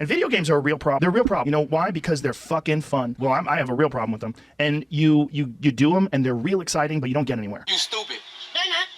And video games are a real problem. They're a real problem. You know why? Because they're fucking fun. Well, I have a real problem with them. And you do them, and they're real exciting, but you don't get anywhere. You stupid.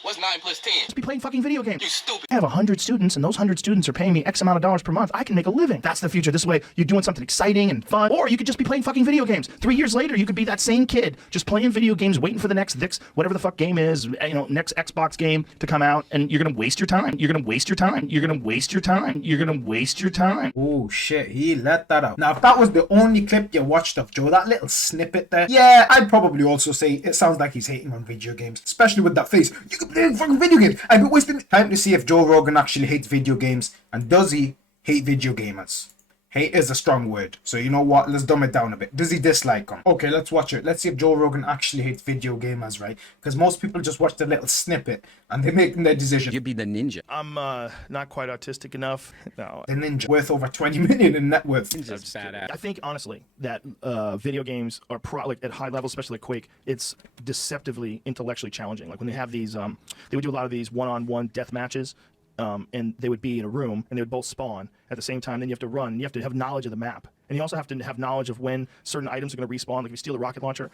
What's 9 plus 10? Just be playing fucking video games. You stupid. I have 100 students, and those 100 students are paying me X amount of dollars per month. I can make a living. That's the future. This way, you're doing something exciting and fun. Or you could just be playing fucking video games. 3 years later, you could be that same kid, just playing video games, waiting for the next whatever the fuck game is, next Xbox game to come out, and you're gonna waste your time. You're gonna waste your time. You're gonna waste your time. You're gonna waste your time. Oh shit, he let that out. Now, if that was the only clip you watched of Joe, that little snippet there, yeah, I'd probably also say it sounds like he's hating on video games, especially with that face. You can play fucking video games. I've been wasting time to see if Joe Rogan actually hates video games, and does he hate video gamers? Hate is a strong word, so you know what, let's dumb it down a bit. Does he dislike them? Okay, let's watch it. Let's see if Joe Rogan actually hates video gamers, right? Because most people just watch the little snippet and they're making their decision. You'd be the ninja. I'm not quite autistic enough. No. The ninja, worth over 20 million in net worth. That's badass. I think honestly that video games are at high levels, especially like Quake, it's deceptively intellectually challenging. Like when they have these, they would do a lot of these one-on-one death matches. And they would be in a room, and they would both spawn at the same time. Then you have to run. You have to have knowledge of the map, and you also have to have knowledge of when certain items are going to respawn. Like if you steal a rocket launcher,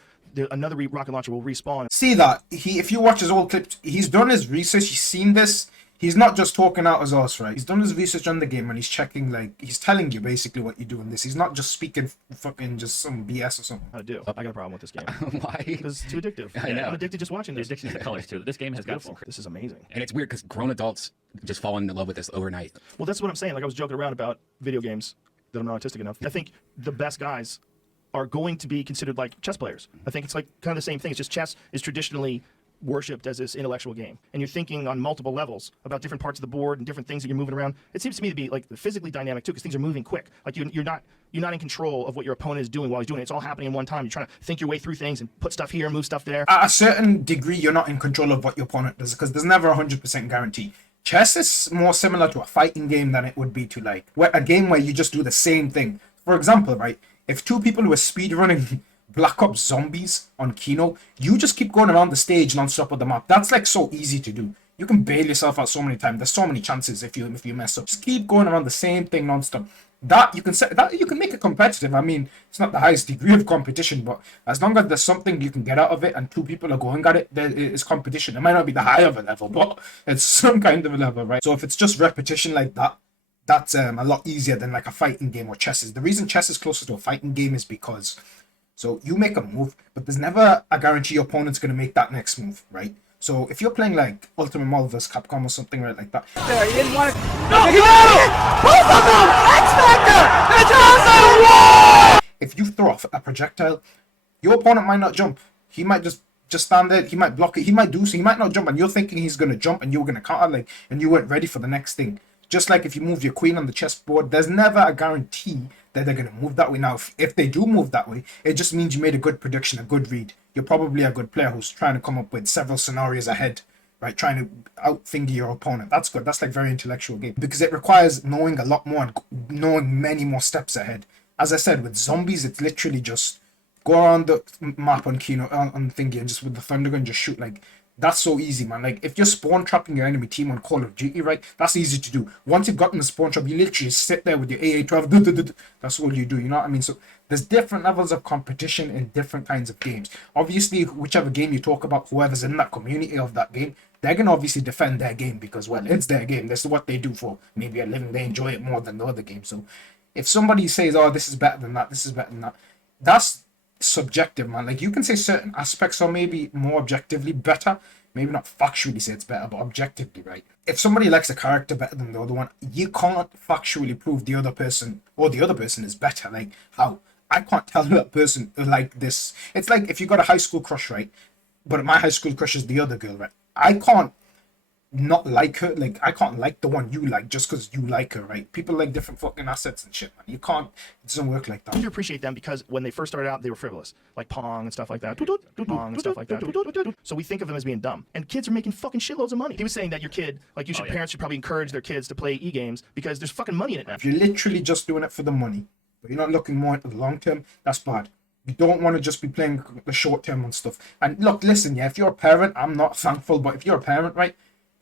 another rocket launcher will respawn. See that? If you watch his old clips, he's done his research. He's seen this. He's not just talking out his arse, right? He's done his research on the game, and he's checking, like, he's telling you basically what you do in this. He's not just speaking fucking just some BS or something. How to do? I got a problem with this game. Why? Because it's too addictive. I know. I'm addicted just watching The this. addiction to the colors too. This game has got Beautiful. This is amazing. And it's weird because grown adults just fall in love with this overnight. Well, that's what I'm saying. Like I was joking around about video games that I'm not autistic enough. I think the best guys are going to be considered like chess players. I think it's like kind of the same thing. It's just chess is traditionally worshipped as this intellectual game, and you're thinking on multiple levels about different parts of the board and different things that you're moving around. It seems to me to be like physically dynamic too, because things are moving quick. Like you're not in control of what your opponent is doing while he's doing it. It's all happening in one time. You're trying to think your way through things and put stuff here, move stuff there. At a certain degree, you're not in control of what your opponent does, because there's never a 100% guarantee. Chess is more similar to a fighting game than it would be to like a game where you just do the same thing. For example, right, if two people were speedrunning Black Ops Zombies on Kino, you just keep going around the stage non-stop with the map. That's like so easy to do. You can bail yourself out so many times. There's so many chances if you mess up. Just keep going around the same thing non-stop. That you can make it competitive. I mean, it's not the highest degree of competition, but as long as there's something you can get out of it and two people are going at it, there is competition. It might not be the high of a level, but it's some kind of a level, right? So if it's just repetition like that, that's a lot easier than like a fighting game or chess is. The reason chess is closer to a fighting game is because so you make a move, but there's never a guarantee your opponent's going to make that next move, right? So if you're playing like Ultimate Marvel vs. Capcom or something right like that. There, he didn't want to. No, he got it! Both of them! X Factor! It's awesome! If you throw off a projectile, your opponent might not jump. He might just stand there. He might block it. He might do so. He might not jump, and you're thinking he's going to jump, and you're going to counter, like, and you weren't ready for the next thing. Just like if you move your queen on the chessboard, there's never a guarantee that they're going to move that way. Now, if they do move that way, it just means you made a good prediction, a good read. You're probably a good player who's trying to come up with several scenarios ahead, right? Trying to out-think your opponent. That's good. That's like very intellectual game because it requires knowing a lot more and knowing many more steps ahead. As I said, with zombies, it's literally just go around the map on Kino, on Thingy, and just with the thunder gun, just shoot. Like, that's so easy, man. Like, if you're spawn trapping your enemy team on Call of Duty, right, that's easy to do. Once you've gotten the spawn trap, you literally sit there with your AA-12, that's all you do, you know what I mean? So there's different levels of competition in different kinds of games. Obviously, whichever game you talk about, whoever's in that community of that game, they're going to obviously defend their game because, well, it's their game. This is what they do for maybe a living. They enjoy it more than the other game. So if somebody says, oh, this is better than that, this is better than that, that's subjective, man. Like, you can say certain aspects are maybe more objectively better, maybe not factually say it's better, but objectively, right? If somebody likes a character better than the other one, you can't factually prove the other person or the other person is better. Like, how? I can't tell that person like this. It's like if you got a high school crush, right, but my high school crush is the other girl, right? I can't not like her. Like, I can't like the one you like just because you like her, right? People like different fucking assets and shit, man. You can't, it doesn't work like that. I do appreciate them because when they first started out, they were frivolous, like Pong and stuff like that. Pong and stuff like that. So we think of them as being dumb, and kids are making fucking shitloads of money. He was saying that your kid, like, parents should probably encourage their kids to play e-games because there's fucking money in it now. If you're literally just doing it for the money, but you're not looking more into the long term, that's bad. You don't want to just be playing the short term on stuff. And look, listen, yeah, if you're a parent, I'm not thankful, but if you're a parent, right,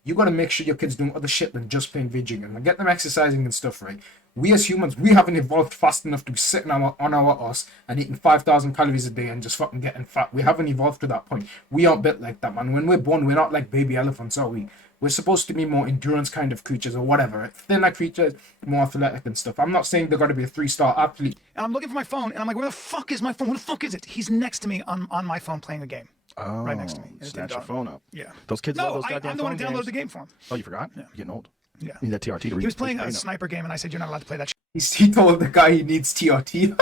you got to make sure your kid's doing other shit than just playing video games and get them exercising and stuff, right? We as humans, we haven't evolved fast enough to be sitting on our ass and eating 5,000 calories a day and just fucking getting fat. We haven't evolved to that point. We aren't built like that, man. When we're born, we're not like baby elephants, are we? We're supposed to be more endurance kind of creatures or whatever. Thinner creatures, more athletic and stuff. I'm not saying they've got to be a 3-star athlete. And I'm looking for my phone, and I'm like, where the fuck is my phone? Where the fuck is it? He's next to me on my phone playing a game. Oh, Right next to me. And it snatch didn't your dawn. phone up. Yeah. Those kids love No, those goddamn I'm the one who phone downloaded games. the game for him. Oh, you forgot? Yeah. You're getting old. Yeah. You need that TRT to He was playing read a it. sniper game, and I said, you're not allowed to play that shit. He told the guy he needs TRT.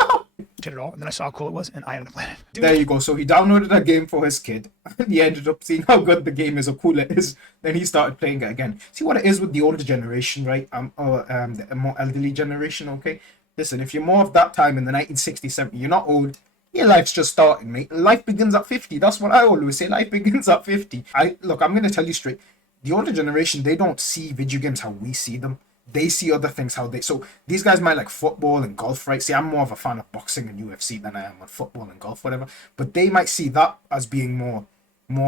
Did it all, and then I saw how cool it was, and I ended up playing it. Dude, There you go. So he downloaded a game for his kid. And he ended up seeing how good the game is, how cool it is. Then he started playing it again. See what it is with the older generation, right? The more elderly generation, okay? Listen, if you're more of that time in the 1960s, 70s, you're not old. Your life's just starting, mate. Life begins at 50. That's what I always say. Life begins at 50. Look, I'm going to tell you straight. The older generation, they don't see video games how we see them. They see other things how they... So these guys might like football and golf, right? See, I'm more of a fan of boxing and UFC than I am of football and golf, whatever. But they might see that as being more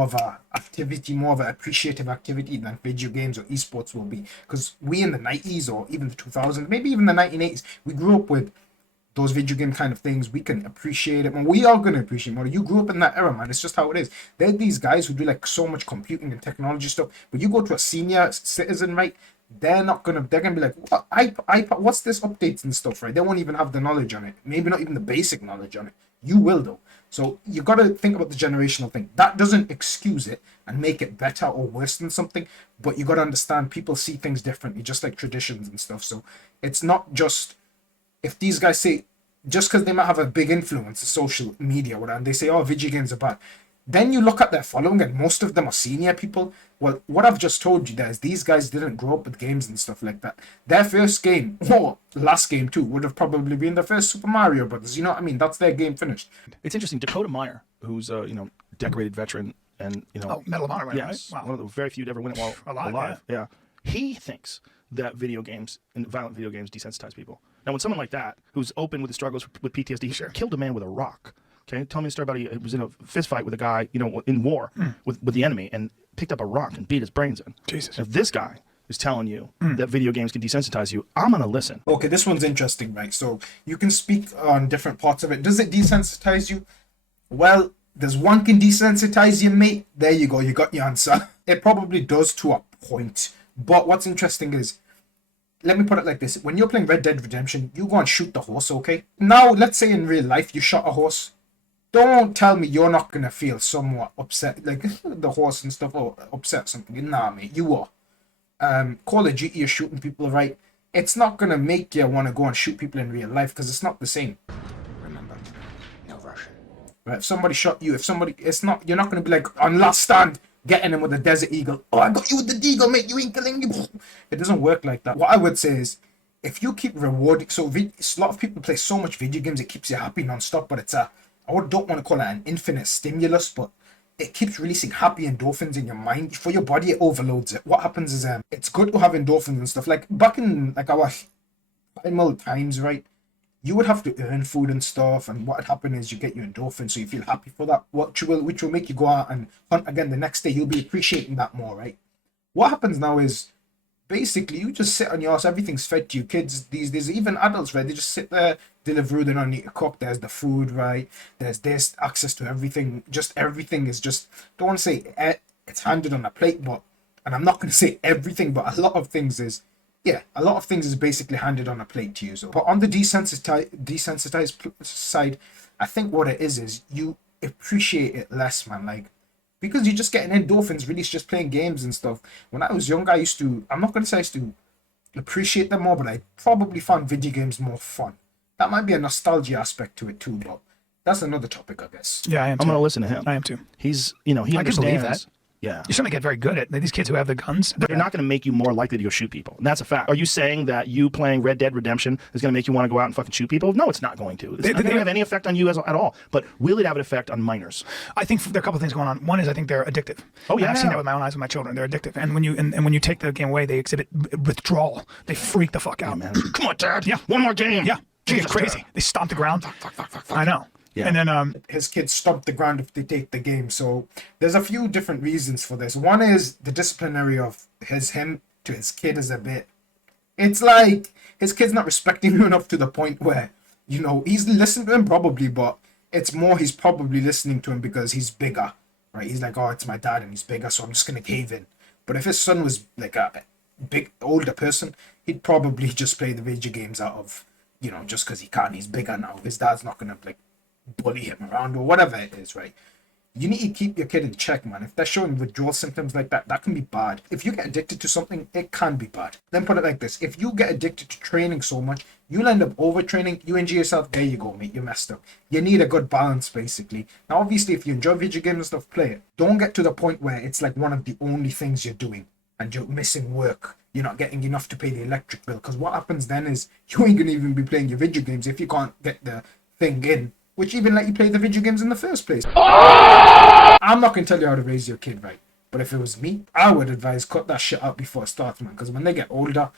of a activity, more of an appreciative activity than video games or esports will be. Because we in the 90s or even the 2000s, maybe even the 1980s, we grew up with those video game kind of things. We can appreciate it, man. We are going to appreciate it more. You grew up in that era, man. It's just how it is. There are these guys who do like so much computing and technology stuff, but you go to a senior citizen, right? They're gonna be like, what iPad, what's this updates and stuff, right? They won't even have the knowledge on it. Maybe not even the basic knowledge on it. You will though. So you got to think about the generational thing. That doesn't excuse it and make it better or worse than something, but you got to understand people see things differently, just like traditions and stuff. So it's not just, if these guys say, just because they might have a big influence on social media, whatever, and they say, oh, video games are bad, then you look at their following and most of them are senior people. Well, what I've just told you there is these guys didn't grow up with games and stuff like that. Their first game, or last game too, would have probably been the first Super Mario Brothers. You know what I mean? That's their game finished. It's interesting. Dakota Meyer, who's a decorated veteran and Medal of Honor winner, yes, right? Wow. one of the very few to ever win it while alive. Yeah. He thinks that video games and violent video games desensitize people. Now, when someone like that, who's open with the struggles with PTSD, he killed a man with a rock. Okay, tell me a story about he was in a fist fight with a guy, in war with the enemy, and picked up a rock and beat his brains in. Jesus. If this guy is telling you that video games can desensitize you, I'm gonna listen. Okay, this one's interesting, right? So you can speak on different parts of it. Does it desensitize you? Well, there's one can desensitize you, mate. There you go. You got your answer. It probably does to a point. But what's interesting is, let me put it like this. When you're playing Red Dead Redemption, you go and shoot the horse, okay? Now, let's say in real life, you shot a horse. Don't tell me you're not going to feel somewhat upset, like the horse and stuff, or upset something. Nah, mate, you are. Call of Duty, you're shooting people, right? It's not going to make you want to go and shoot people in real life because it's not the same. Remember, no Russian. Right? If somebody shot you, you're not going to be like, on last stand, getting him with a Desert Eagle. Oh, I got you with the Deagle, mate, you ain't killing me. It doesn't work like that. What I would say is, if you keep rewarding, a lot of people play so much video games, it keeps you happy non-stop, but I don't want to call it an infinite stimulus, but it keeps releasing happy endorphins in your mind. For your body, it overloads it. What happens is, it's good to have endorphins and stuff. Like, back in, like, our primal times, right? You would have to earn food and stuff, and what would happen is you get your endorphins, so you feel happy for that, which will make you go out and hunt again the next day. You'll be appreciating that more, right? What happens now is, basically, you just sit on your ass. Everything's fed to you. Kids these days, even adults, right? They just sit there, deliver. They don't need to cook. There's the food, right? There's this access to everything. Just everything is just. Don't want to say it's handed on a plate, but, and I'm not going to say everything, but a lot of things is basically handed on a plate to you. So, but on the desensitized side, I think what it is you appreciate it less, man. Like, because you're just getting endorphins released just playing games and stuff. When I was young, I'm not going to say I used to appreciate them more, but I probably found video games more fun. That might be a nostalgia aspect to it too, but that's another topic, I guess. Yeah, I am too. I'm gonna listen to him. I am too. He's, he I can understands. believe that. Yeah. You certainly get very good at these kids who have the guns. But they're not going to make you more likely to go shoot people. And that's a fact. Are you saying that you playing Red Dead Redemption is going to make you want to go out and fucking shoot people? No, it's not going to. It's not going to have any effect on you at all. But will it have an effect on minors? I think there are a couple of things going on. One is I think they're addictive. Oh, yeah. And I've seen that with my own eyes with my children. They're addictive. And when you take the game away, they exhibit withdrawal. They freak the fuck out. Man. Come on, Dad. Yeah. One more game. Yeah. They get crazy. They stomp the ground. Fuck. I know. Yeah. And then His kids stomp the ground if they take the game. So there's a few different reasons for this. One is the disciplinary of him to his kid is a bit It's like his kid's not respecting him enough to the point where, you know, he's listening to him probably, but it's more he's probably listening to him because he's bigger, right? He's like, oh, it's my dad and he's bigger, so I'm just gonna cave in. But if his son was like a big older person, he'd probably just play the video games out of, you know, just because he can. He's bigger now. His dad's not gonna like bully him around or whatever it is, right? You need to keep your kid in check, man. If they're showing withdrawal symptoms like that, that can be bad. If you get addicted to something, it can be bad. Then put it like this. If you get addicted to training so much, you'll end up overtraining. You injure yourself. There you go, mate. You're messed up. You need a good balance, basically. Now, obviously, if you enjoy video games and stuff, play it. Don't get to the point where it's like one of the only things you're doing and you're missing work. You're not getting enough to pay the electric bill. Because what happens then is you ain't going to even be playing your video games if you can't get the thing in, which even let you play the video games in the first place. I'm not going to tell you how to raise your kid, right? But if it was me, I would advise cut that shit out before it starts, man. Because when they get older,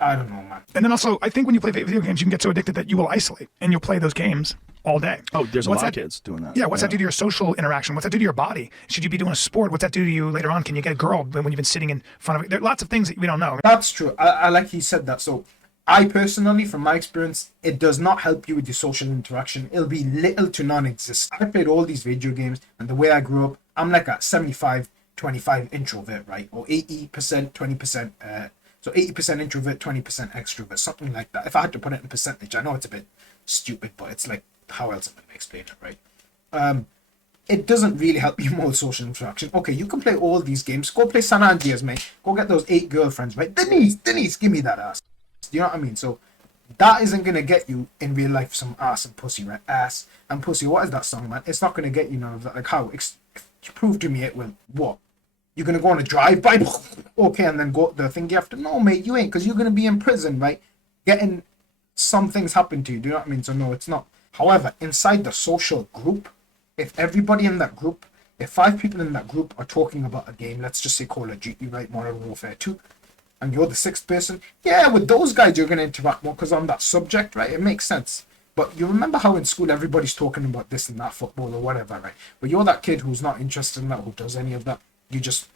I don't know, man. And then also, I think when you play video games, you can get so addicted that you will isolate and you'll play those games all day. Oh, there's What's a lot that- of kids doing that. Yeah, what's that do to your social interaction? What's that do to your body? Should you be doing a sport? What's that do to you later on? Can you get a girl when you've been sitting in front of it? There are lots of things that we don't know. That's true. I like he said that. So I personally, from my experience, it does not help you with your social interaction. It'll be little to non-existent. I played all these video games, and the way I grew up, I'm like a 75-25 introvert, right? Or 80%, 20%. So 80% introvert, 20% extrovert, something like that. If I had to put it in percentage, I know it's a bit stupid, but it's like, how else am I going to explain it, right? It doesn't really help you more with social interaction. Okay, you can play all these games. Go play San Andreas, mate. Go get those 8 girlfriends, right? Denise, give me that ass. Do you know what I mean? So that isn't going to get you in real life some ass and pussy, right? Ass and pussy. What is that song, man? It's not going to get you none of that. Like, how? Prove to me it will. What? You're going to go on a drive-by? Okay, and then go the thing you have to... No, mate, you ain't. Because you're going to be in prison, right? Getting some things happen to you. Do you know what I mean? So no, it's not. However, inside the social group, if everybody in that group, if 5 people in that group are talking about a game, let's just say Call of Duty, right? Modern Warfare 2, and you're the 6th person, yeah, with those guys you're going to interact more because on that subject, right? It makes sense. But you remember how in school everybody's talking about this and that, football or whatever, right? But you're that kid who's not interested in that, who does any of that. You just,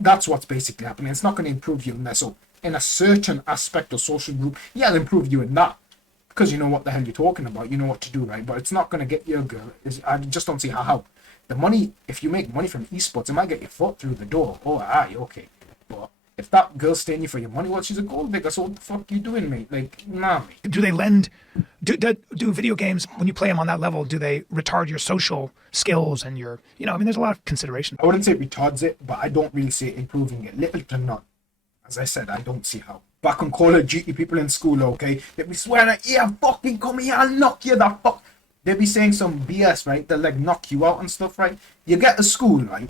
that's what's basically happening. It's not going to improve you in there. So in a certain aspect of social group, yeah, it'll improve you in that. Because you know what the hell you're talking about, you know what to do, right? But it's not going to get you a girl. I just don't see how. The money, if you make money from esports, it might get your foot through the door. Oh, aye, okay. But if that girl's staying you for your money, well, she's a gold digger, so what the fuck you doing, mate? Like, nah, mate. Do they lend... Do video games, when you play them on that level, do they retard your social skills and your... You know, I mean, there's a lot of consideration. I wouldn't say it retards it, but I don't really see it improving it. Little to none. As I said, I don't see how. Back on Call of Duty, people in school, okay? They be swearing, yeah, fucking come here, I'll knock you the fuck. They be saying some BS, right? They'll like knock you out and stuff, right? You get to school, right?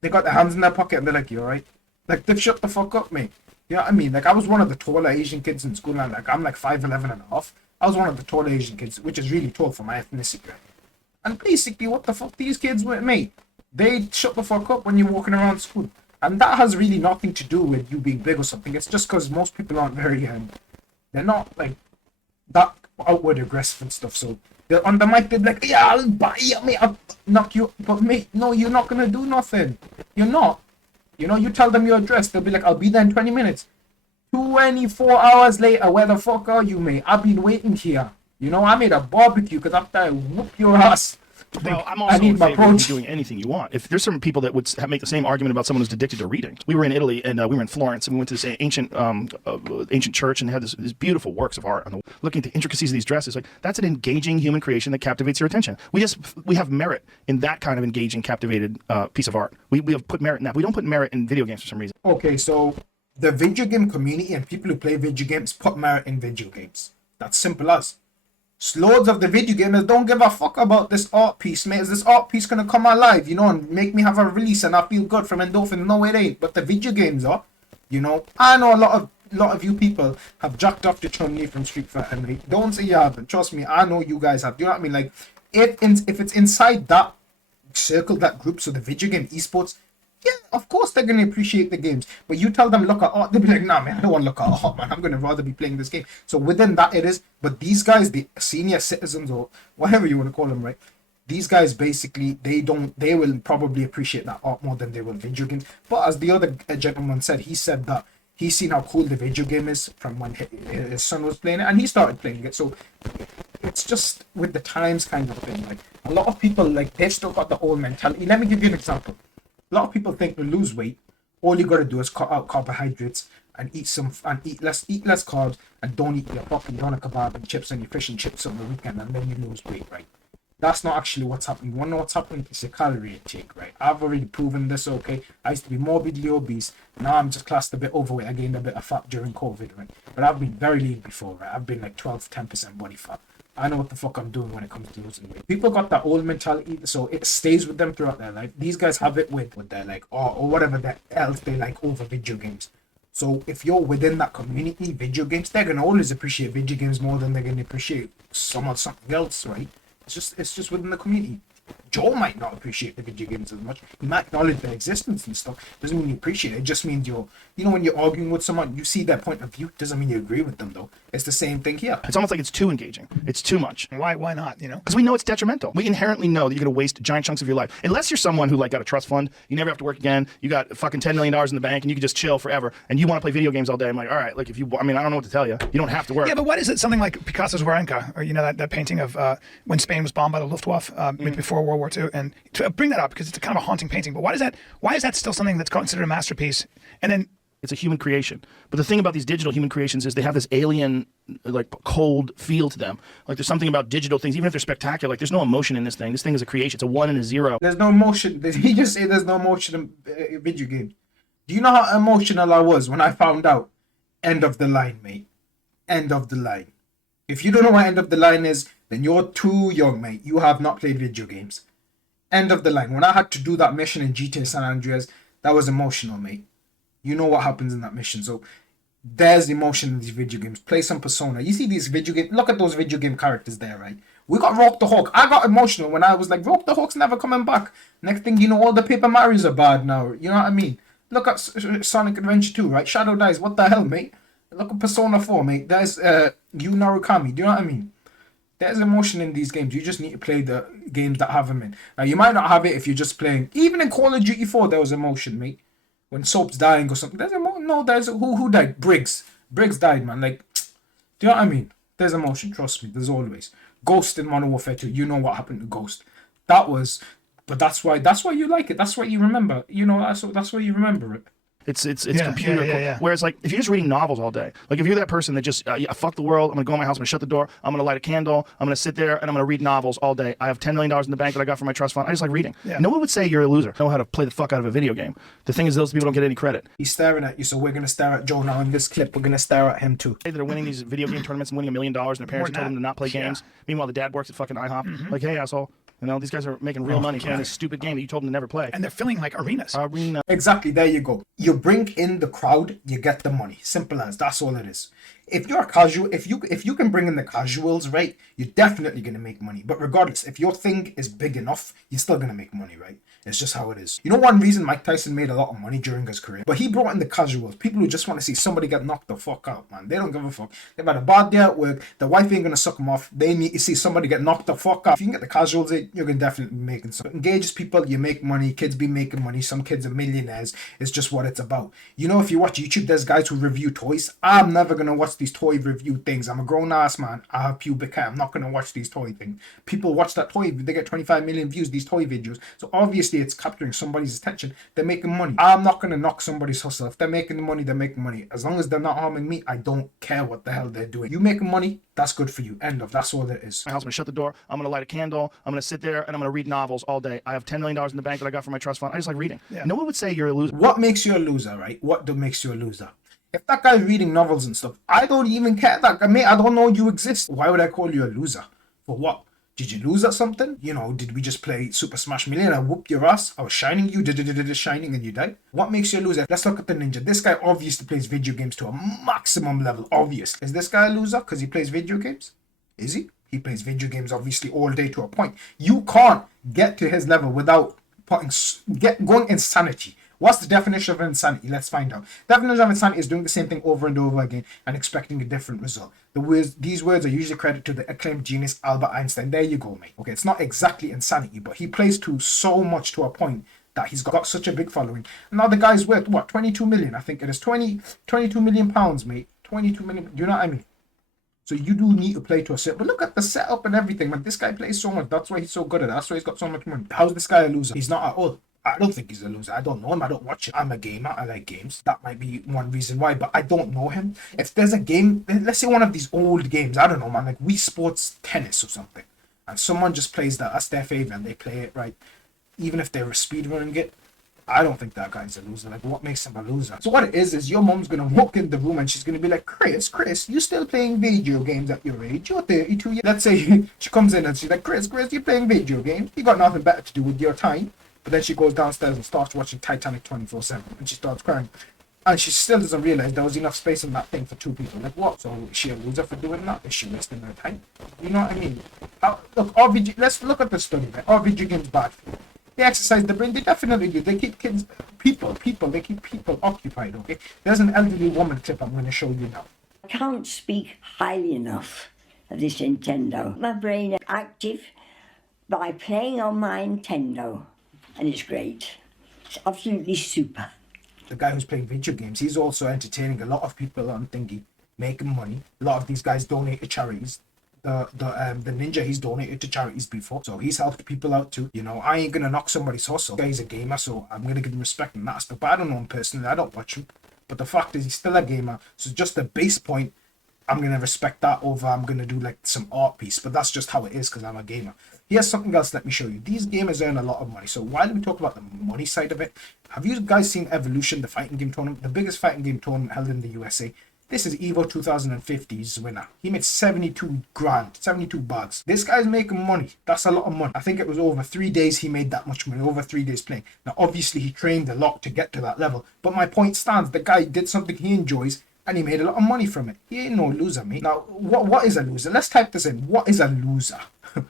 They got their hands in their pocket and they're like, you alright? Like, they've shut the fuck up, mate. You know what I mean? Like, I was one of the taller Asian kids in school, and like, I'm like 5'11" and a half. I was one of the taller Asian kids, which is really tall for my ethnicity, right? And basically, what the fuck these kids with, mate? They shut the fuck up when you're walking around school. And that has really nothing to do with you being big or something. It's just because most people aren't very, they're not like that outward aggressive and stuff. So they're on the mic, they're like, yeah, I'll buy you, mate, I'll knock you. But mate, no, you're not gonna do nothing. You're not. You know, you tell them your address, they'll be like, I'll be there in 20 minutes. 24 hours later, where the fuck are you, mate? I've been waiting here. You know, I made a barbecue because after I whoop your ass. Well, I'm also in favor of you doing anything you want. If there's certain people that would make the same argument about someone who's addicted to reading. We were in Italy and we were in Florence and we went to this ancient church and they had this beautiful works of art. And looking at the intricacies of these dresses, like that's an engaging human creation that captivates your attention. We have merit in that kind of engaging, captivated piece of art. We have put merit in that. We don't put merit in video games for some reason. Okay, so the video game community and people who play video games put merit in video games. That's simple as. Loads of the video gamers don't give a fuck about this art piece, mate. Is this art piece gonna come alive, you know, and make me have a release and I feel good from endorphins? No, it ain't. But the video games are, you know. I know a lot of you people have jacked off to Chun-Li from Street Fighter, mate. Don't say you haven't. Trust me, I know you guys have. Do you know what I mean? Like, if it's inside that circle, that group, so the video game esports, yeah, of course they're going to appreciate the games. But you tell them look at art, they'll be like, nah, man, I don't want to look at art, man. I'm going to rather be playing this game. So within that it is. But these guys, the senior citizens or whatever you want to call them, right? These guys basically, they will probably appreciate that art more than they will video games. But as the other gentleman said, he said that He's seen how cool the video game is from when his son was playing it, and he started playing it. So it's just with the times kind of thing. Like a lot of people, like they've still got the old mentality. Let me give you an example. A lot of people think to lose weight, all you got to do is cut out carbohydrates and eat less carbs, and don't eat your fucking doner kebab and chips and your fish and chips on the weekend, and then you lose weight, right? That's not actually what's happening. You want to know what's happening? It's a calorie intake, right? I've already proven this, okay? I used to be morbidly obese. Now I'm just classed a bit overweight. I gained a bit of fat during COVID, right? But I've been very lean before, right? I've been like 10% body fat. I know what the fuck I'm doing when it comes to losing weight. People got that old mentality, so it stays with them throughout their life. These guys have it with their like, or whatever else they like over video games. So if you're within that community, video games, they're gonna always appreciate video games more than they're gonna appreciate something else, right? It's just within the community. Joe might not appreciate the video games as much. He might acknowledge their existence and stuff. Doesn't mean you appreciate it. It just means when you're arguing with someone, you see their point of view. Doesn't mean you agree with them though. It's the same thing here. It's almost like it's too engaging. It's too much. Why not? Because we know it's detrimental. We inherently know that you're going to waste giant chunks of your life. Unless you're someone who like got a trust fund, you never have to work again. You got fucking $10 million in the bank, and you can just chill forever. And you want to play video games all day. I'm like, all right, like I don't know what to tell you. You don't have to work. Yeah, but what is it? Something like Picasso's Guernica, or that painting of when Spain was bombed by the Luftwaffe before World War II, and to bring that up because it's a kind of a haunting painting. But why is that still something that's considered a masterpiece? And then it's a human creation. But the thing about these digital human creations is they have this alien, like cold feel to them. Like there's something about digital things, even if they're spectacular, like there's no emotion in this thing. This thing is a creation. It's a 1 and a 0. There's no emotion. He just say there's no emotion in video games. Do you know how emotional I was when I found out? End of the line, mate. End of the line. If you don't know what end of the line is, then you're too young, mate. You have not played video games. End of the line. When I had to do that mission in GTA San Andreas, that was emotional, mate. You know what happens in that mission. So there's emotion in these video games. Play some Persona. You see these video games. Look at those video game characters there, right? We got Rock the Hawk. I got emotional when I was like, Rock the Hawk's never coming back. Next thing you know, all the Paper Marios are bad now. You know what I mean? Look at Sonic Adventure 2, right? Shadow Dies. What the hell, mate? Look at Persona 4, mate. There's Yu Narukami. Do you know what I mean? There's emotion in these games. You just need to play the games that have them in. Now, you might not have it if you're just playing. Even in Call of Duty 4, there was emotion, mate. When Soap's dying or something. There's emotion. No, there's who died? Briggs. Briggs died, man. Like, do you know what I mean? There's emotion. Trust me. There's always. Ghost in Modern Warfare 2. You know what happened to Ghost. But that's why you like it. That's why you remember. You know, that's why you remember it. It's computer. Yeah. Whereas like if you're just reading novels all day, like if you're that person that just fuck the world, I'm gonna go in my house, I'm gonna shut the door, I'm gonna light a candle, I'm gonna sit there and I'm gonna read novels all day. I have $10 million in the bank that I got from my trust fund. I just like reading. Yeah. No one would say you're a loser. Know how to play the fuck out of a video game. The thing is, those people don't get any credit. He's staring at you, so we're gonna stare at Joe now in this clip. We're gonna stare at him too. They that are winning these video game tournaments and winning $1 million, and their parents told them to not play games. Meanwhile, the dad works at fucking IHOP. Like, hey asshole. You know, these guys are making real money playing this stupid game that you told them to never play. And they're filling like arenas. Exactly, there you go. You bring in the crowd, you get the money. Simple as. That's all it is. If you're a casual, if you can bring in the casuals, right, you're definitely gonna make money. But regardless, if your thing is big enough, you're still gonna make money, right? It's just how it is. You know, one reason Mike Tyson made a lot of money during his career, but he brought in the casuals, people who just want to see somebody get knocked the fuck out, man. They don't give a fuck. They've had a bad day at work. The wife ain't gonna suck them off. They need to see somebody get knocked the fuck out. If you can get the casuals in, you're gonna definitely be making some. It engages people. You make money. Kids be making money. Some kids are millionaires. It's just what it's about. You know, if you watch YouTube, there's guys who review toys. I'm never gonna watch these toy review things. I'm a grown ass man. I have pubic hair. I'm not gonna watch these toy things. People watch that toy. They get 25 million views. These toy videos. So obviously, it's capturing somebody's attention. They're making money. I'm not gonna knock somebody's hustle. If they're making money, they're making money. As long as they're not harming me, I don't care what the hell they're doing. You making money, that's good for you. End of. That's all it is. My house, I'm gonna shut the door. I'm gonna light a candle. I'm gonna sit there and I'm gonna read novels all day. I have $10 million in the bank that I got from my trust fund. I just like reading. Yeah. No one would say you're a loser. What makes you a loser, right? What makes you a loser? If that guy's reading novels and stuff, I don't even care. That guy, mate, I don't know you exist. Why would I call you a loser? For what? Did you lose at something? You know, did we just play Super Smash Melee and I whooped your ass? I was shining you, shining and you died? What makes you a loser? Let's look at the ninja. This guy obviously plays video games to a maximum level. Obvious. Is this guy a loser because he plays video games? Is he? He plays video games obviously all day to a point. You can't get to his level without going insanity. What's the definition of insanity? Let's find out. Definition of insanity is doing the same thing over and over again and expecting a different result. These words are usually credited to the acclaimed genius Albert Einstein. There you go, mate. Okay, it's not exactly insanity, but he plays to so much to a point that he's got such a big following. And now the guy's worth, what, 22 million? I think it is 22 million pounds, mate. 22 million. Do you know what I mean? So you do need to play to a certain. But look at the setup and everything, man. This guy plays so much. That's why he's so good at it. That's why he's got so much money. How's this guy a loser? He's not at all. I don't think he's a loser. I don't know him. I don't watch it. I'm a gamer. I like games. That might be one reason why, but I don't know him. If there's a game, let's say one of these old games, I don't know, man, like Wii Sports Tennis or something, and someone just plays that, that's their favorite, and they play it right, even if they're speedrunning it, I don't think that guy's a loser. Like, what makes him a loser? So what it is your mom's gonna walk in the room and she's gonna be like, Chris, you still playing video games at your age? You're 32 years. Let's say she comes in and she's like, Chris, you're playing video games. You got nothing better to do with your time. But then she goes downstairs and starts watching Titanic 24/7, and she starts crying. And she still doesn't realize there was enough space in that thing for two people. Like, what? So is she a loser for doing that? Is she wasting her time? You know what I mean? Let's look at the study, right? Are video games bad for you? They exercise the brain. They definitely do. They keep they keep people occupied, okay? There's an elderly woman clip I'm going to show you now. I can't speak highly enough of this Nintendo. My brain is active by playing on my Nintendo, and it's great. It's absolutely super. The guy who's playing video games, he's also entertaining a lot of people on Thingy, making money. A lot of these guys donate to charities. The ninja, he's donated to charities before, so he's helped people out too. You know, I ain't gonna knock somebody's hustle. The guy's a gamer, so I'm gonna give him respect in that aspect. But I don't know him personally. I don't watch him. But the fact is, he's still a gamer. So just the base point, I'm gonna respect that over I'm gonna do like some art piece. But that's just how it is because I'm a gamer. Here's something else. Let me show you. These gamers earn a lot of money. So while we talk about the money side of it, have you guys seen Evolution, the fighting game tournament, the biggest fighting game tournament held in the USA? This is Evo 2050's winner. He made 72 grand, 72 bucks. This guy's making money. That's a lot of money. I think it was over 3 days he made that much money, over 3 days playing. Now, obviously, he trained a lot to get to that level. But my point stands. The guy did something he enjoys, and he made a lot of money from it. He ain't no loser, mate. Now, what is a loser? Let's type this in. What is a loser?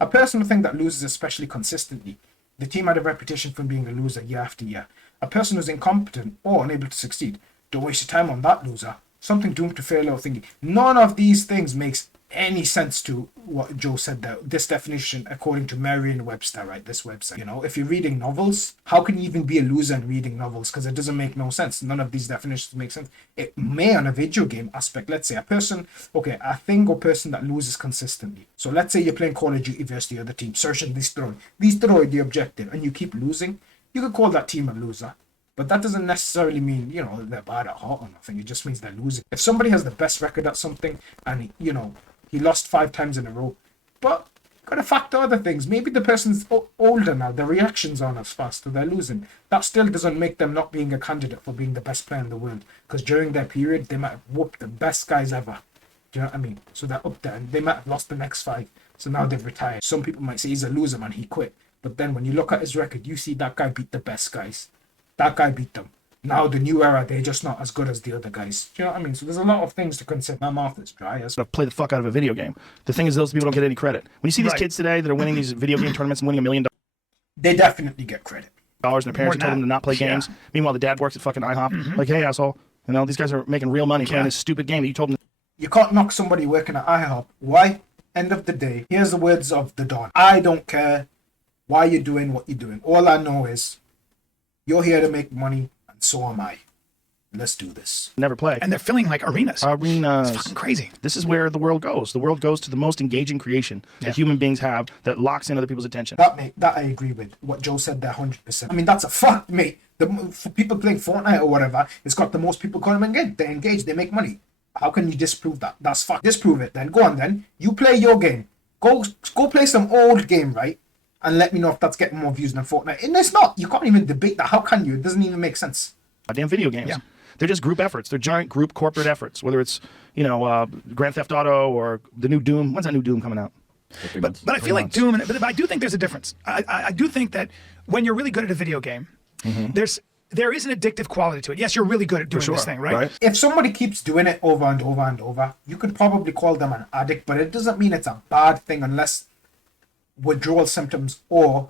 A person who thinks that loses, especially consistently. The team had a reputation for being a loser year after year. A person who's incompetent or unable to succeed. Don't waste your time on that loser. Something doomed to failure or thinking. None of these things makes any sense to what Joe said there. This definition, according to Merriam-Webster, right? This website. You know, if you're reading novels, how can you even be a loser in reading novels? Because it doesn't make no sense. None of these definitions make sense. It may on a video game aspect. Let's say a thing or person that loses consistently. So let's say you're playing Call of Duty versus the other team, search and destroy. Destroy the objective, and you keep losing. You could call that team a loser. But that doesn't necessarily mean, you know, they're bad at heart or nothing. It just means they're losing. If somebody has the best record at something and, you know, he lost 5 times in a row, but got to factor other things. Maybe the person's older now. Their reactions aren't as fast, so they're losing. That still doesn't make them not being a candidate for being the best player in the world. Because during their period, they might have whooped the best guys ever. Do you know what I mean? So they're up there and they might have lost the next 5. So now they've retired. Some people might say he's a loser, man. He quit. But then when you look at his record, you see that guy beat the best guys. That guy beat them. Now the new era, they're just not as good as the other guys. Do you know what I mean? So there's a lot of things to consider. My mouth is dry. Play the fuck out of a video game. The thing is, those people don't get any credit. When you see these kids today that are winning these video game tournaments and winning $1 million, they definitely get credit. and their parents told them to not play games. Meanwhile, the dad works at fucking IHOP. Like, hey, asshole. You know, these guys are making real money playing this stupid game that you told them. You can't knock somebody working at IHOP. Why? End of the day, here's the words of the Don. I don't care why you're doing what you're doing. All I know is you're here to make money, and so am I. Let's do this. Never play. And they're filling like arenas. Arenas. It's fucking crazy. This is where the world goes. The world goes to the most engaging creation that human beings have that locks in other people's attention. That I agree with. What Joe said there, 100%. I mean, that's a fact, mate. For people playing Fortnite or whatever, it's got the most people coming in. They engage. They make money. How can you disprove that? That's fact. Disprove it. Then go on. Then you play your game. Go play some old game, right? And let me know if that's getting more views than Fortnite. And it's not. You can't even debate that. How can you? It doesn't even make sense. Goddamn video games. Yeah. They're just group efforts. They're giant group corporate efforts. Whether it's, Grand Theft Auto or the new Doom. When's that new Doom coming out? But I feel like Doom, but I do think there's a difference. I do think that when you're really good at a video game, there is an addictive quality to it. Yes, you're really good at doing this thing, right? If somebody keeps doing it over and over and over, you could probably call them an addict, but it doesn't mean it's a bad thing unless withdrawal symptoms or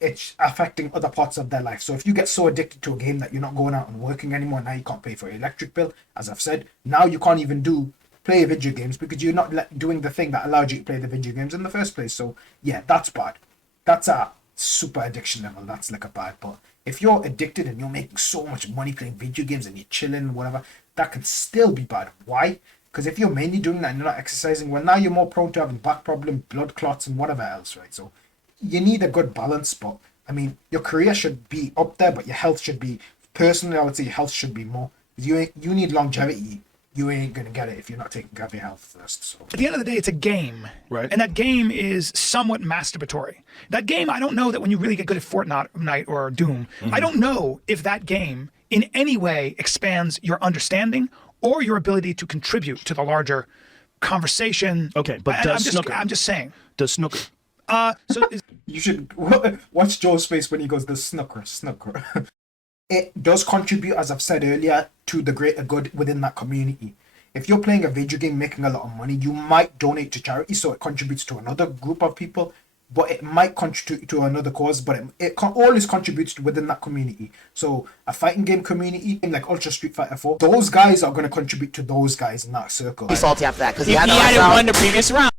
it's affecting other parts of their life. So if you get so addicted to a game that you're not going out and working anymore, now you can't pay for your electric bill, as I've said, now you can't even play video games because you're not doing the thing that allowed you to play the video games in the first place. So yeah, that's bad. That's a super addiction level. That's like a bad, but If you're addicted and you're making so much money playing video games and you're chilling, whatever, that can still be bad. Why? Because if you're mainly doing that and you're not exercising, well, now you're more prone to having back problems, blood clots, and whatever else, right? So you need a good balance. But I mean, your career should be up there, but your health should be. Personally, I would say your health should be more. You need longevity. You ain't gonna get it if you're not taking care of your health first. So At the end of the day, it's a game. Right. And that game is somewhat masturbatory. That game, I don't know that when you really get good at Fortnite or Doom, I don't know if that game in any way expands your understanding or your ability to contribute to the larger conversation. Okay, but And does snooker? I'm just saying. Does snooker? you should watch Joe's face when he goes, the snooker. It does contribute, as I've said earlier, to the greater good within that community. If you're playing a video game making a lot of money, you might donate to charity, so it contributes to another group of people, but it might contribute to another cause, but it always contributes to within that community. So a fighting game community, like Ultra Street Fighter 4, those guys are going to contribute to those guys in that circle. He's salty after that because he He had hadn't won the previous round.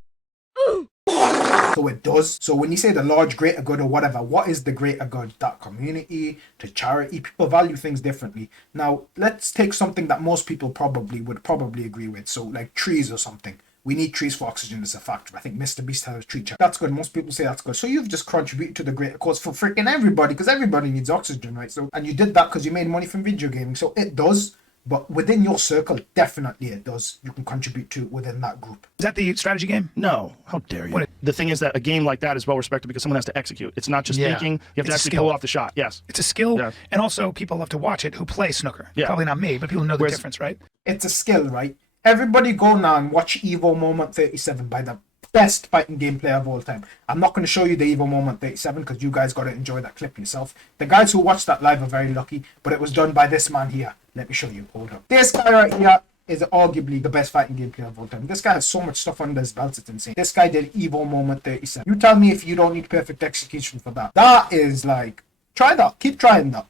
So it does. So when you say the large greater good or whatever, what is the greater good? That community, to charity, people value things differently. Now, let's take something that most people would probably agree with. So like trees or something. We need trees for oxygen as a factor. I think Mr. Beast has a tree chart. That's good. Most people say that's good. So you've just contributed to the greater cause for freaking everybody, because everybody needs oxygen, right? So, and you did that because you made money from video gaming. So it does. But within your circle, definitely it does. You can contribute to within that group. Is that the strategy game? No. How dare you? The thing is that a game like that is well respected because someone has to execute. It's not just Yeah. thinking. You have to It's a actually skill. pull off the shot. Yes. It's a skill, Yeah. and also people love to watch it who play snooker. Yeah. Probably not me, but people know the Whereas- difference, right? It's a skill, right? Everybody go now and watch Evo Moment 37 by the best fighting game player of all time. I'm not going to show you the Evo Moment 37 because you guys got to enjoy that clip yourself. The guys who watched that live are very lucky, but it was done by this man here. Let me show you. Hold up. This guy right here is arguably the best fighting game player of all time. This guy has so much stuff under his belt, it's insane. This guy did Evo Moment 37. You tell me if you don't need perfect execution for that. That is like, try that. Keep trying that.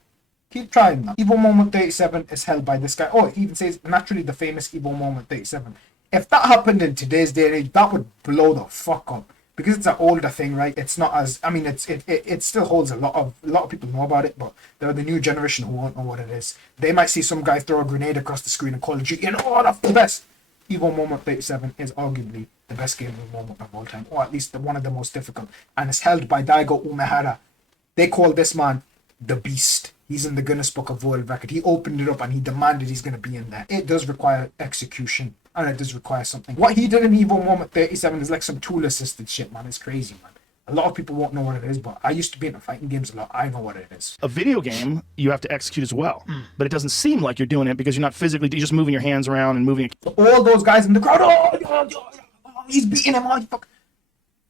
Keep trying that. Evo Moment 37 is held by this guy. Oh, it even says naturally the famous Evo Moment 37. If that happened in today's day and age, that would blow the fuck up. Because it's an older thing, right? It's not as, I mean, it still holds a lot of people know about it, but they're the new generation who won't know what it is. They might see some guy throw a grenade across the screen and Call of Duty, and oh, that's the best. Evo Moment 37 is arguably the best gaming moment of all time, or at least one of the most difficult. And it's held by Daigo Umehara. They call this man the Beast. He's in the Guinness Book of World Record. He opened it up and he demanded he's going to be in there. It does require execution, and it does require something. What he did in Evo Moment 37 is like some tool-assisted shit, man. It's crazy, man. A lot of people won't know what it is, but I used to be into fighting games a lot. I know what it is. A video game, you have to execute as well, but it doesn't seem like you're doing it because you're not physically. You're just moving your hands around and moving. So all those guys in the crowd, he's beating him, fuck.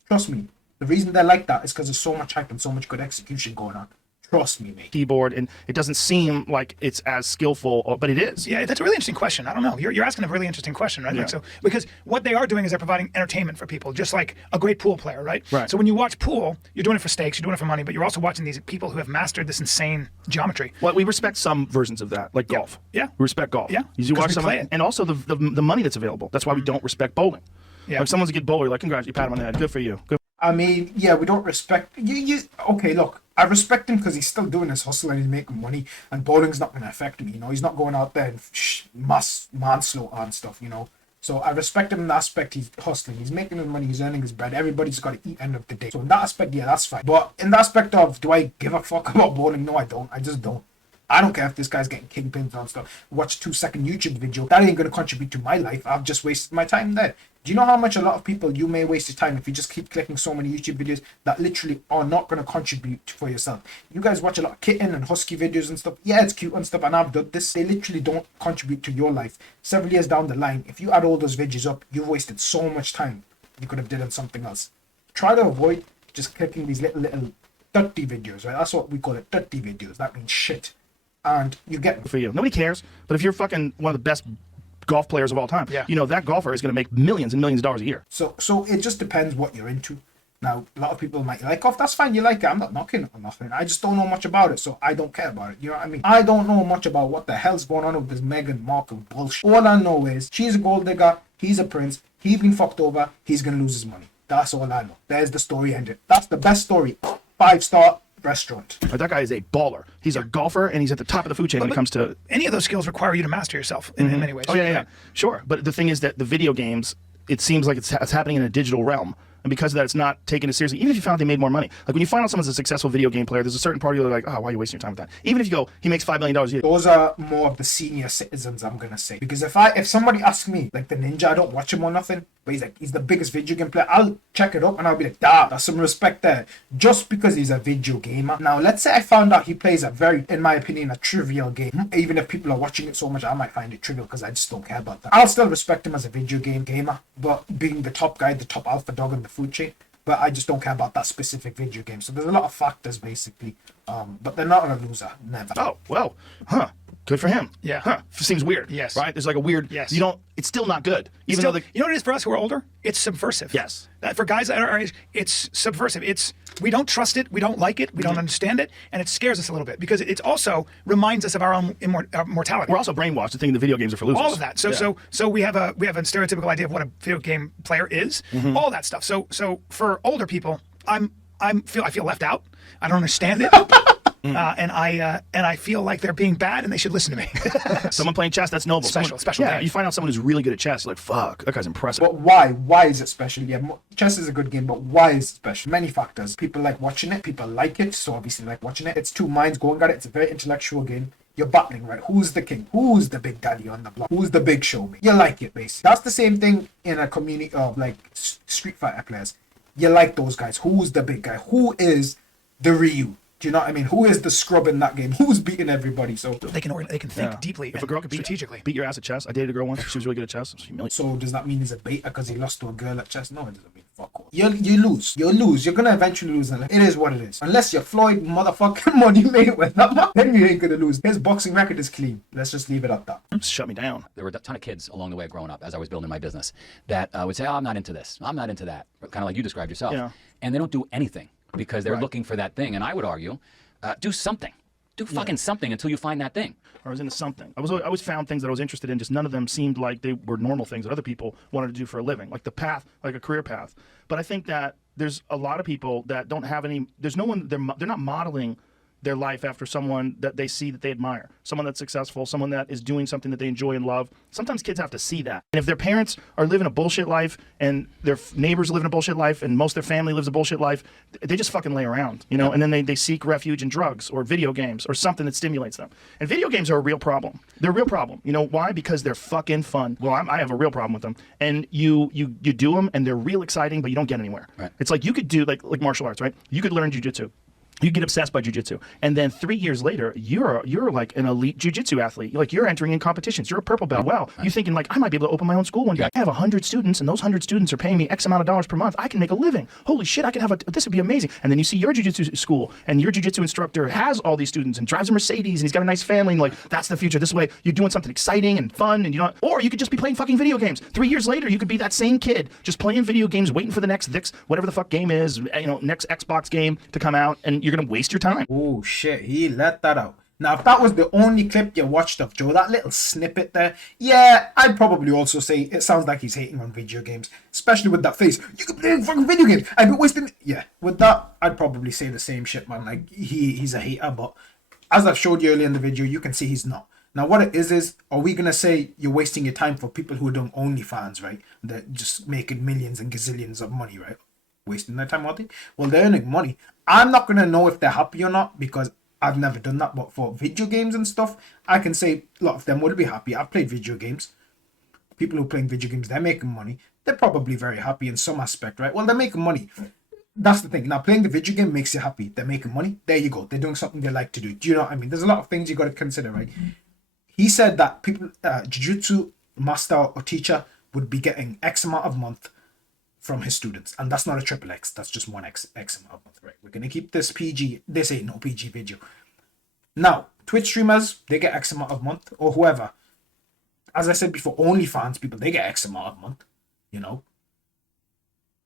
Trust me, the reason they're like that is because there's so much hype and so much good execution going on. Trust me, mate. Keyboard, and it doesn't seem like it's as skillful, but it is. Yeah, that's a really interesting question. I don't know. You're asking a really interesting question, right? Yeah. Like, so because what they are doing is they're providing entertainment for people, just like a great pool player, right? Right. So when you watch pool, you're doing it for stakes, you're doing it for money, but you're also watching these people who have mastered this insane geometry. Well, we respect some versions of that, like golf. Yeah. We respect golf. Yeah, You 'cause watch we some, play it. and also the money that's available. That's why we don't respect bowling. Yeah. Like someone's a good bowler, like congrats, you pat him on the head. Good for you. Good. I mean, yeah, we don't respect you. Okay, look, I respect him because he's still doing his hustle and he's making money, and bowling's not going to affect me. You know, he's not going out there and manslaughter and stuff. You know, so I respect him in the aspect he's hustling, he's making his money, he's earning his bread. Everybody's got to eat end of the day. So in that aspect, yeah, that's fine. But in the aspect of, do I give a fuck about bowling? No, I don't. I just don't. I don't care if this guy's getting kingpins on stuff. Watch a 2-second YouTube video. That ain't going to contribute to my life. I've just wasted my time there. Do you know how much a lot of people you may waste your time if you just keep clicking so many YouTube videos that literally are not going to contribute for yourself? You guys watch a lot of kitten and husky videos and stuff. Yeah, it's cute and stuff, and I've done this. They literally don't contribute to your life. Several years down the line, if you add all those videos up, you've wasted so much time you could have did on something else. Try to avoid just clicking these little dirty videos, right? That's what we call it, dirty videos. That means shit. And you get For you. Nobody cares. But if you're fucking one of the best golf players of all time, Yeah. you know that golfer is going to make millions and millions of dollars a year. so it just depends what you're into. Now, a lot of people might like golf. That's fine. You like it. I'm not knocking it or nothing. I just don't know much about it, so I don't care about it. You know what I mean? I don't know much about what the hell's going on with this Meghan Markle bullshit. All I know is she's a gold digger. He's a prince. He's been fucked over. He's going to lose his money. That's all I know. There's the story ended. That's the best story. 5-star. restaurant. Like, that guy is a baller. He's a golfer, and he's at the top of the food chain when it comes to. Any of those skills require you to master yourself in many ways. Oh yeah, sure. But the thing is that the video games, it seems like it's happening in a digital realm. And because of that, it's not taken as seriously. Even if you found they made more money. Like when you find out someone's a successful video game player, there's a certain part of you like, oh, why are you wasting your time with that? Even if you go, he makes $5 million a year. Those are more of the senior citizens, I'm gonna say. Because if somebody asks me, like the Ninja, I don't watch him or nothing, but he's the biggest video game player, I'll check it up and I'll be like, that's some respect there. Just because he's a video gamer. Now, let's say I found out he plays a very, in my opinion, a trivial game. Even if people are watching it so much, I might find it trivial because I just don't care about that. I'll still respect him as a video game gamer, but being the top guy, the top alpha dog in the food chain, but I just don't care about that specific video game. So there's a lot of factors, basically. But they're not a loser. Never. Oh, well, good for him. Yeah. Seems weird. Yes. Right? There's like a weird, yes. It's still not good. Even Still, though you know what it is for us who are older? It's subversive. Yes. For guys that are our age, it's subversive. We don't trust it, we don't like it, we don't understand it, and it scares us a little bit because it also reminds us of our own mortality. we're also brainwathed to think the video games are for losers. All of that. So we have a stereotypical idea of what a video game player is. All that stuff. So for older people, I feel left out. I don't understand it. And I feel like they're being bad and they should listen to me. Someone playing chess, that's noble. Special Yeah, day. you find out someone who's really good at chess, you're like, fuck, that guy's impressive. But why? Why is it special? Yeah, chess is a good game, but why is it special? Many factors. People like watching it. People like it, so obviously like watching it. It's two minds going at it. It's a very intellectual game. You're battling, right? Who's the king? Who's the big daddy on the block? Who's the big showman? You like it, basically. That's the same thing in a community of like Street Fighter players. You like those guys. Who's the big guy? Who is the Ryu? Do you know what I mean? Who is the scrub in that game? Who's beating everybody? So they can think deeply. If a girl could strategically beat your ass at chess, I dated a girl once. She was really good at chess. She humiliated. So does that mean he's a beta because he lost to a girl at chess? No, it doesn't mean fuck all. You lose. You'll lose. You're gonna eventually lose. It is what it is. Unless you're Floyd motherfucking Money Mayweather, then you ain't gonna lose. His boxing record is clean. Let's just leave it at that. Shut me down. There were a ton of kids along the way growing up as I was building my business that would say, oh, I'm not into this. I'm not into that. Kind of like you described yourself. Yeah. And they don't do anything because they're looking for that thing. And I would argue, do something. Do fucking something until you find that thing. Or I was into something. I always found things that I was interested in, just none of them seemed like they were normal things that other people wanted to do for a living, like the path, like a career path. But I think that there's a lot of people that don't have any, there's no one, they're not modeling their life after someone that they see that they admire, someone that's successful, someone that is doing something that they enjoy and love. Sometimes kids have to see that. And if their parents are living a bullshit life and their neighbors live in a bullshit life and most of their family lives a bullshit life, they just fucking lay around, you know, and then they seek refuge in drugs or video games or something that stimulates them. And video games are a real problem. They're a real problem. You know why? Because they're fucking fun. Well, I have a real problem with them. And you do them and they're real exciting, but you don't get anywhere. Right. It's like you could do like martial arts, right? You could learn jujitsu. You get obsessed by jiu-jitsu, and then 3 years later, you're like an elite jiu-jitsu athlete. Like you're entering in competitions. You're a purple belt. Wow. You're thinking like, I might be able to open my own school one day. I have 100 students, and those 100 students are paying me X amount of dollars per month. I can make a living. Holy shit, I can have this would be amazing. And then you see your jiu-jitsu school, and your jiu-jitsu instructor has all these students and drives a Mercedes, and he's got a nice family, and like, that's the future. This way, you're doing something exciting and fun, and you know, or you could just be playing fucking video games. 3 years later, you could be that same kid, just playing video games, waiting for the next whatever the fuck game is, you know, next Xbox game to come out, and you're gonna waste your time. Oh shit, he let that out. Now, if that was the only clip you watched of Joe, that little snippet there, yeah, I'd probably also say it sounds like he's hating on video games, especially with that face. You can play fucking video games. I've been wasting. Yeah, with that, I'd probably say the same shit, man. Like he's a hater, but as I've showed you earlier in the video, you can see he's not. Now, what it is, are we gonna say you're wasting your time for people who are doing OnlyFans, right? They're just making millions and gazillions of money, right? Wasting their time, are they? Well, they're earning money. I'm not gonna know if they're happy or not because I've never done that. But for video games and stuff, I can say a lot of them will be happy. I've played video games. People who are playing video games, they're making money. They're probably very happy in some aspect, right? Well, they're making money. That's the thing. Now, playing the video game makes you happy. They're making money. There you go. They're doing something they like to do. Do you know what I mean? There's a lot of things you got to consider, right? He said that people, jiu-jitsu master or teacher would be getting X amount of month from his students, and that's not a triple X, that's just one X amount of month, right? We're gonna keep this PG. This ain't no PG video. Now, Twitch streamers, they get X amount of month, or whoever. As I said before, OnlyFans people, they get X amount of month. You know,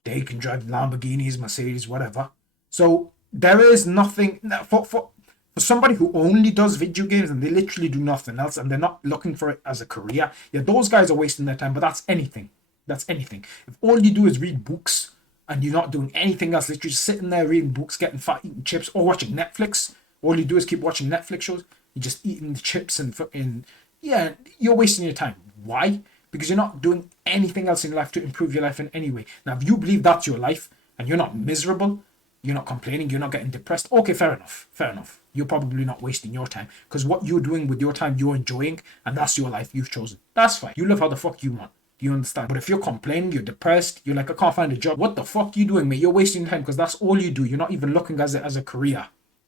they can drive Lamborghinis, Mercedes, whatever. So there is nothing for somebody who only does video games and they literally do nothing else, and they're not looking for it as a career. Yeah, those guys are wasting their time, but that's anything. That's anything. If all you do is read books and you're not doing anything else, literally just sitting there reading books, getting fat, eating chips, or watching Netflix. All you do is keep watching Netflix shows. You're just eating the chips and fucking, yeah, you're wasting your time. Why? Because you're not doing anything else in life to improve your life in any way. Now, if you believe that's your life and you're not miserable, you're not complaining, you're not getting depressed, okay, fair enough. You're probably not wasting your time, because what you're doing with your time, you're enjoying, and that's your life you've chosen. That's fine. You live how the fuck you want. Do you understand? But if you're complaining, you're depressed, you're like, I can't find a job, what the fuck you doing, mate? You're wasting time, because that's all you do. You're not even looking at it as a career.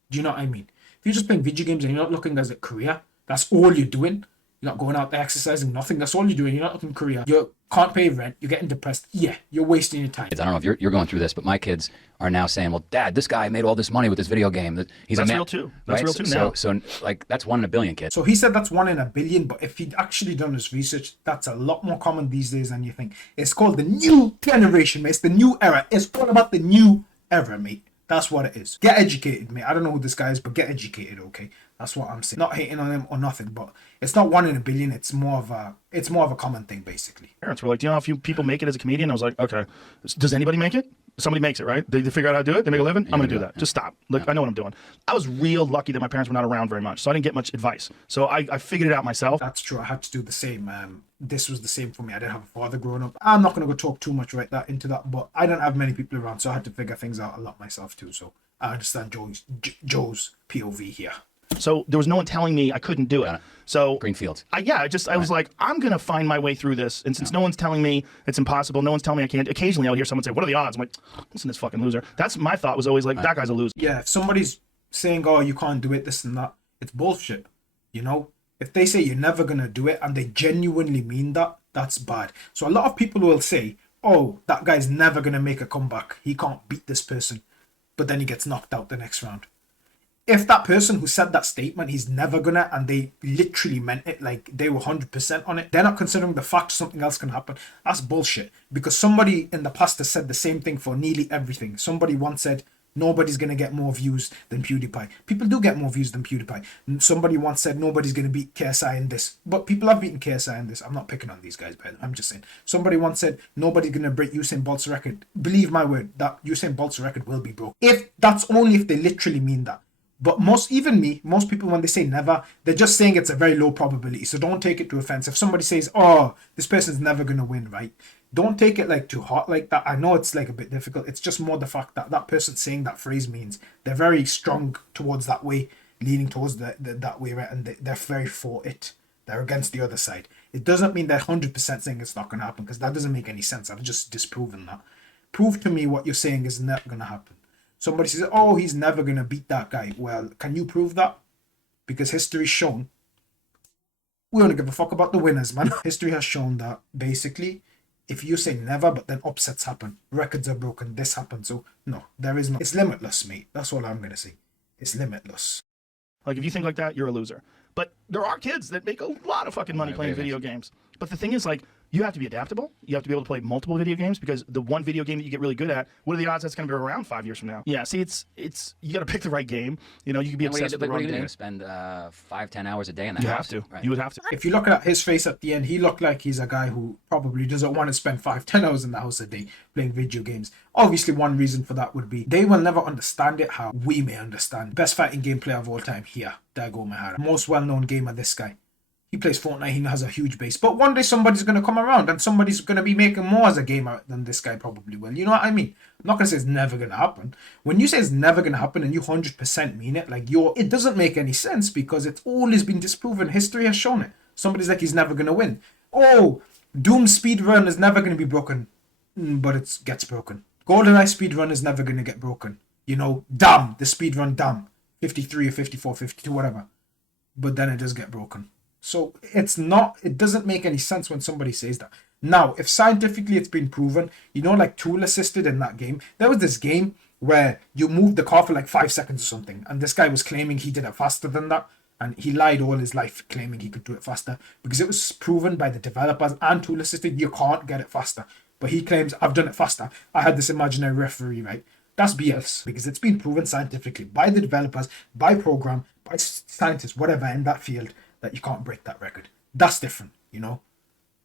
Do you know what I mean? If you're just playing video games and you're not looking as a career, that's all you're doing. You're not going out there exercising, nothing. That's all you're doing. You're not looking career. You can't pay rent. You're getting depressed. Yeah, you're wasting your time. I don't know if you're going through this, but my kids are now saying, well, Dad, this guy made all this money with this video game. He's That's a man. real too. That's right? real too now. So like, that's 1 in a billion, kids. So he said that's 1 in a billion, but if he'd actually done his research, that's a lot more common these days than you think. It's called the new generation, mate. It's the new era. It's all about the new era, mate. That's what it is. Get educated, mate. I don't know who this guy is, but get educated, okay? That's what I'm saying. Not hating on him or nothing, but it's not 1 in a billion. It's more of a common thing, basically. Parents were like, do you know how few people make it as a comedian? I was like, okay. Does anybody make it? Somebody makes it, right? They figure out how to do it. They make a living. I'm going to do that. Just stop. Like, I know what I'm doing. I was real lucky that my parents were not around very much, so I didn't get much advice. So I figured it out myself. That's true. I had to do the same. This was the same for me. I didn't have a father growing up. I'm not going to go talk too much into that, but I don't have many people around, so I had to figure things out a lot myself too. So I understand Joe's POV here. So there was no one telling me I couldn't do it. So Greenfield. I was like, I'm gonna find my way through this. And since no one's telling me it's impossible, no one's telling me I can't. Occasionally, I would hear someone say, "What are the odds?" I'm like, "Listen, to this fucking loser." That's my thought. Was always like, that guy's a loser. Yeah, if somebody's saying, "Oh, you can't do it," this and that, it's bullshit. You know, if they say you're never gonna do it and they genuinely mean that, that's bad. So a lot of people will say, "Oh, that guy's never gonna make a comeback. He can't beat this person," but then he gets knocked out the next round. If that person who said that statement, he's never gonna, and they literally meant it, like they were 100% on it, they're not considering the fact something else can happen. That's bullshit. Because somebody in the past has said the same thing for nearly everything. Somebody once said, nobody's gonna get more views than PewDiePie. People do get more views than PewDiePie. Somebody once said, nobody's gonna beat KSI in this. But people have beaten KSI in this. I'm not picking on these guys, but I'm just saying. Somebody once said, nobody's gonna break Usain Bolt's record. Believe my word, that Usain Bolt's record will be broke. That's only if they literally mean that. But most people, when they say never, they're just saying it's a very low probability. So don't take it to offense. If somebody says, oh, this person's never going to win, right? Don't take it like too hot like that. I know it's like a bit difficult. It's just more the fact that that person saying that phrase means they're very strong towards that way, leaning towards that way, right? And they're very for it. They're against the other side. It doesn't mean they're 100% saying it's not going to happen, because that doesn't make any sense. I've just disproven that. Prove to me what you're saying is not going to happen. Somebody says, oh, he's never going to beat that guy. Well, can you prove that? Because history's shown. We don't give a fuck about the winners, man. History has shown that, basically, if you say never, but then upsets happen, records are broken, this happens. So, no, there is no... It's limitless, mate. That's all I'm going to say. It's limitless. Like, if you think like that, you're a loser. But there are kids that make a lot of fucking money playing video games. But the thing is, like, you have to be adaptable. You have to be able to play multiple video games, because the one video game that you get really good at, what are the odds that's going to be around 5 years from now? Yeah, see, it's you got to pick the right game. You know, you can be obsessed with the wrong game. Spend 5-10 hours a day in the house. house. You have to. Right. You would have to. If you look at his face at the end, he looked like he's a guy who probably doesn't want to spend 5-10 hours in the house a day playing video games. Obviously, one reason for that would be they will never understand it how we may understand. Best fighting game player of all time here, Daigo Mihara. Most well-known gamer, this guy. He plays Fortnite, he has a huge base. But one day somebody's going to come around and somebody's going to be making more as a gamer than this guy probably will. You know what I mean? I'm not going to say it's never going to happen. When you say it's never going to happen and you 100% mean it, like it doesn't make any sense, because it's always been disproven. History has shown it. Somebody's like, he's never going to win. Oh, Doom speedrun is never going to be broken. But it gets broken. GoldenEye speedrun is never going to get broken. You know, damn, the speedrun, damn. 53 or 54, 52, whatever. But then it does get broken. So it doesn't make any sense when somebody says that. Now, if scientifically it's been proven, you know, like tool assisted in that game, there was this game where you moved the car for like 5 seconds or something, and this guy was claiming he did it faster than that, and he lied all his life claiming he could do it faster, because it was proven by the developers and tool assisted you can't get it faster. But he claims, I've done it faster. I had this imaginary referee, right? That's BS, because it's been proven scientifically by the developers, by program, by scientists, whatever in that field, that you can't break that record. That's different, you know.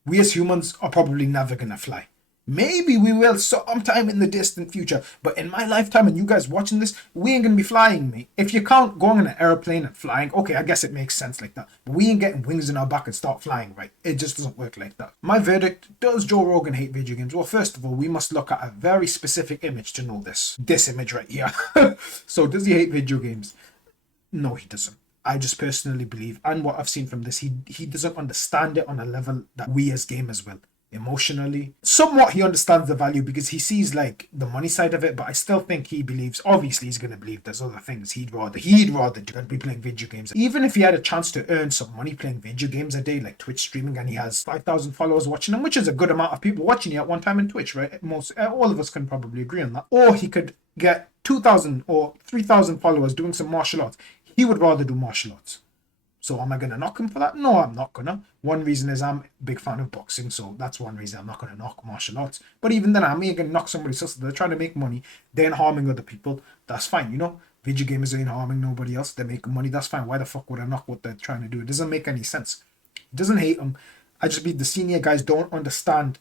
We as humans are probably never going to fly. Maybe we will sometime in the distant future, but in my lifetime and you guys watching this, we ain't gonna be flying, mate. If you count going on an airplane and flying, okay, I guess it makes sense like that. But we ain't getting wings in our back and start flying, right? It just doesn't work like that. My verdict, does Joe Rogan hate video games? Well, first of all, we must look at a very specific image to know this. This image right here. So does he hate video games? No, he doesn't. I just personally believe, and what I've seen from this, he doesn't understand it on a level that we as gamers will. Emotionally, somewhat he understands the value because he sees like the money side of it, but I still think he believes, obviously he's going to believe there's other things he'd rather do than be playing video games. Even if he had a chance to earn some money playing video games a day, like Twitch streaming, and he has 5,000 followers watching him, which is a good amount of people watching you at one time in Twitch, right? All of us can probably agree on that. Or he could get 2,000 or 3,000 followers doing some martial arts. He would rather do martial arts. So am I going to knock him for that? No, I'm not going to. One reason is I'm a big fan of boxing, so that's one reason I'm not going to knock martial arts. But even then, I'm going to knock somebody else. They're trying to make money. They ain't harming other people. That's fine, you know? Video gamers ain't harming nobody else. They're making money. That's fine. Why the fuck would I knock what they're trying to do? It doesn't make any sense. It doesn't hate them. I just believe the senior guys don't understand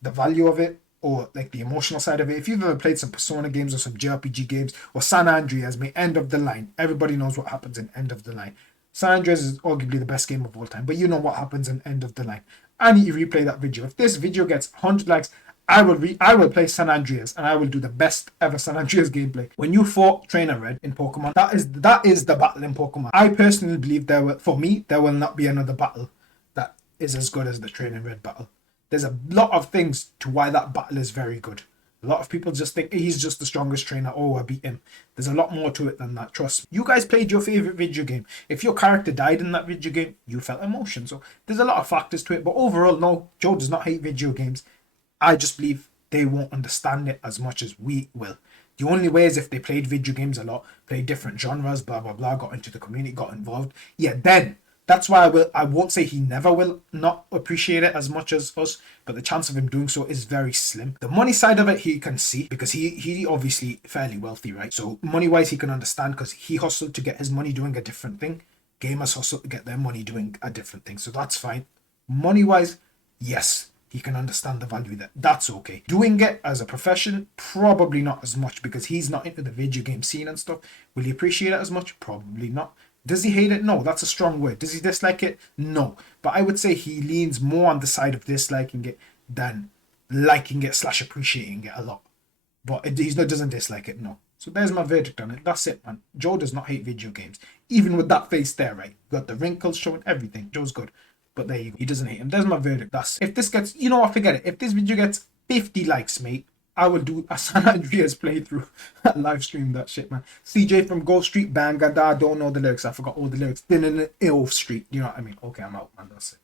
the value of it or like the emotional side of it. If you've ever played some Persona games or some JRPG games or San Andreas, mate, End of the Line. Everybody knows what happens in End of the Line. San Andreas is arguably the best game of all time, but you know what happens in End of the Line. I need to replay that video. If this video gets 100 likes, I will play San Andreas and I will do the best ever San Andreas gameplay. When you fought Trainer Red in Pokemon, that is the battle in Pokemon. I personally believe there will not be another battle that is as good as the Trainer Red battle. There's a lot of things to why that battle is very good. A lot of people just think he's just the strongest trainer. Oh, I beat him. There's a lot more to it than that. Trust me. You guys played your favorite video game. If your character died in that video game, you felt emotion. So there's a lot of factors to it. But overall, no, Joe does not hate video games. I just believe they won't understand it as much as we will. The only way is if they played video games a lot, played different genres, blah, blah, blah, got into the community, got involved. Yeah, then that's why I won't say he never will not appreciate it as much as us, but the chance of him doing so is very slim. The money side of it he can see because he obviously fairly wealthy, right? So money wise he can understand because he hustled to get his money doing a different thing. Gamers hustle to get their money doing a different thing, so that's fine. Money wise, yes, he can understand the value there. That's okay. Doing it as a profession, probably not as much because he's not into the video game scene and stuff. Will he appreciate it as much? Probably not. Does he hate it? No, that's a strong word. Does he dislike it? No. But I would say he leans more on the side of disliking it than liking it / appreciating it a lot. But he doesn't dislike it, no. So there's my verdict on it. That's it, man. Joe does not hate video games. Even with that face there, right? Got the wrinkles showing, everything. Joe's good. But there you go. He doesn't hate him. There's my verdict. If this gets, you know what, forget it. If this video gets 50 likes, mate, I will do a San Andreas playthrough. Live stream that shit, man. CJ from Ghost Street, Bangada, don't know the lyrics. I forgot all the lyrics. Then in the Ill Street, you know what I mean? Okay, I'm out, man. That's it.